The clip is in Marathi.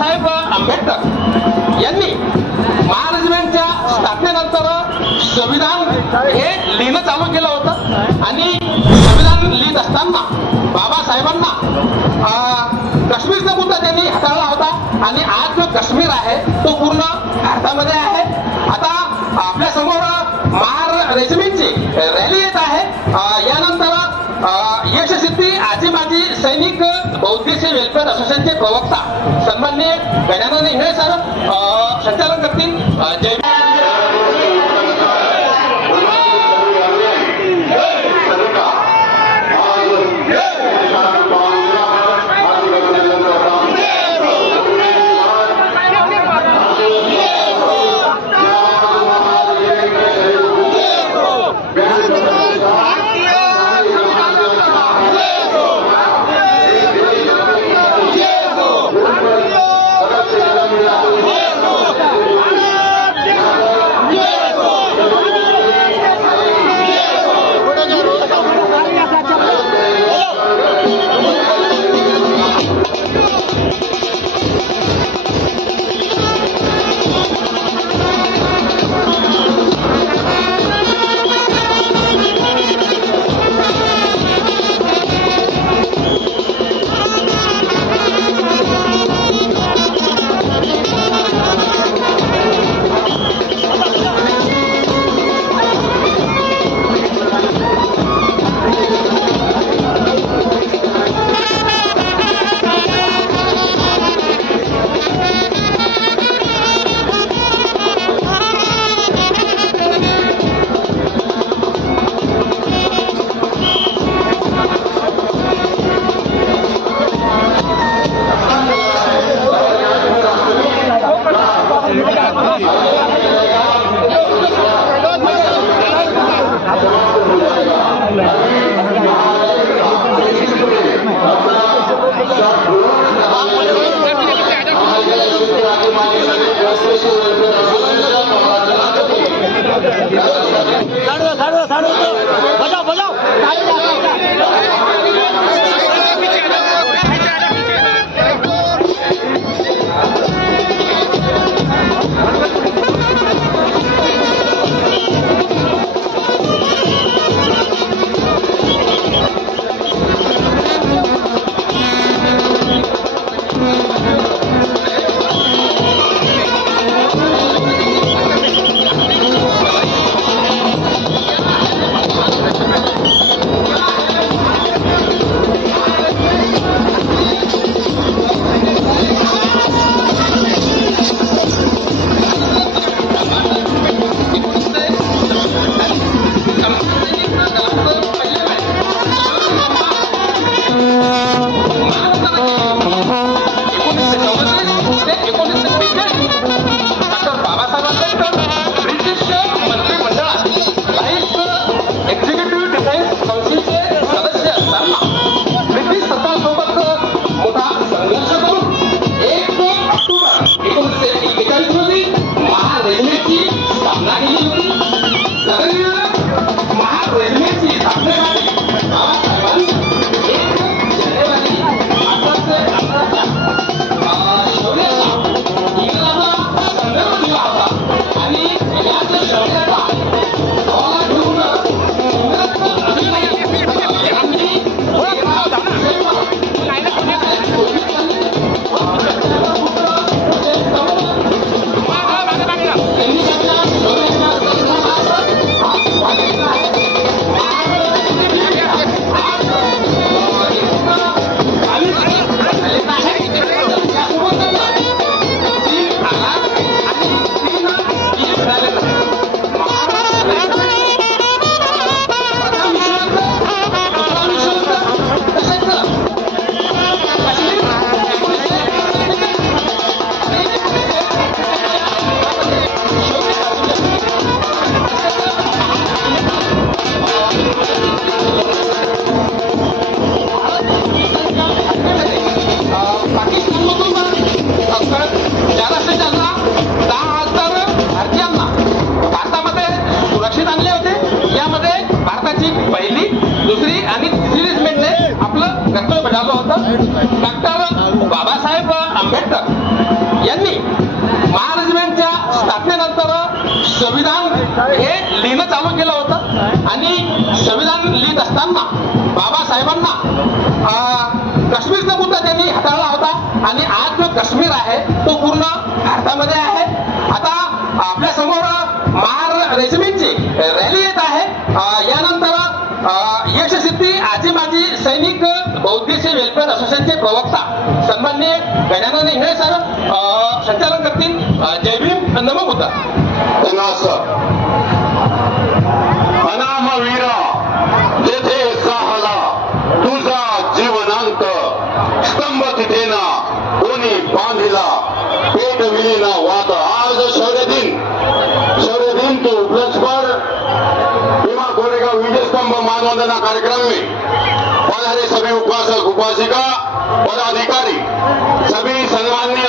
बाबासाहेब आंबेडकर यांनी महाराष्ट्राच्या स्थापनेनंतर संविधान हे लिहिणं चालू केलं होतं आणि संविधान लिहित असताना बाबासाहेबांना काश्मीरचा मुद्दा त्यांनी हाताळला होता आणि आज जो काश्मीर आहे तो पूर्ण भारतामध्ये आहे. आता आपल्या समोर महार रेजिमेंटची रॅली येत आहे. यानंतर यशसिद्धी आजीबाजी सैनिक बौद्धिक वेलफेअर असोसिएशनचे प्रवक्ता सन्माननीय गजानन इंगळे सर संचालन करतील. जय यांनी महाराष्ट्राच्या स्थापनेनंतर संविधान हे लिहिणं चालू केलं होतं आणि संविधान लिहित असताना बाबासाहेबांना काश्मीरचा मुद्दा त्यांनी हाताळला होता आणि आज जो काश्मीर आहे तो पूर्ण भारतामध्ये आहे. आता आपल्या समोर महार रेजिमेंटची रॅली येत आहे. यानंतर यशसिद्धी आजी माजी सैनिक बौद्धिक वेलफेअर असोसिएशनचे प्रवक्ता सन्माननीय गजानन इंगळे साहेब संचालन करतील. जय भीम, नमो बुद्ध. अनामवीरा जेथे साहला तुझा जीवनांत स्तंभ तिथे ना कोणी बांधिला पेट विलीना वाद. आज शौर्य दिन तो उपलक्ष्य पर भीमा कोरेगांव विजय स्तंभ मानवंदना कार्यक्रम में पधारे सभी उपासक उपासिका पदाधिकारी सभी सम्माननीय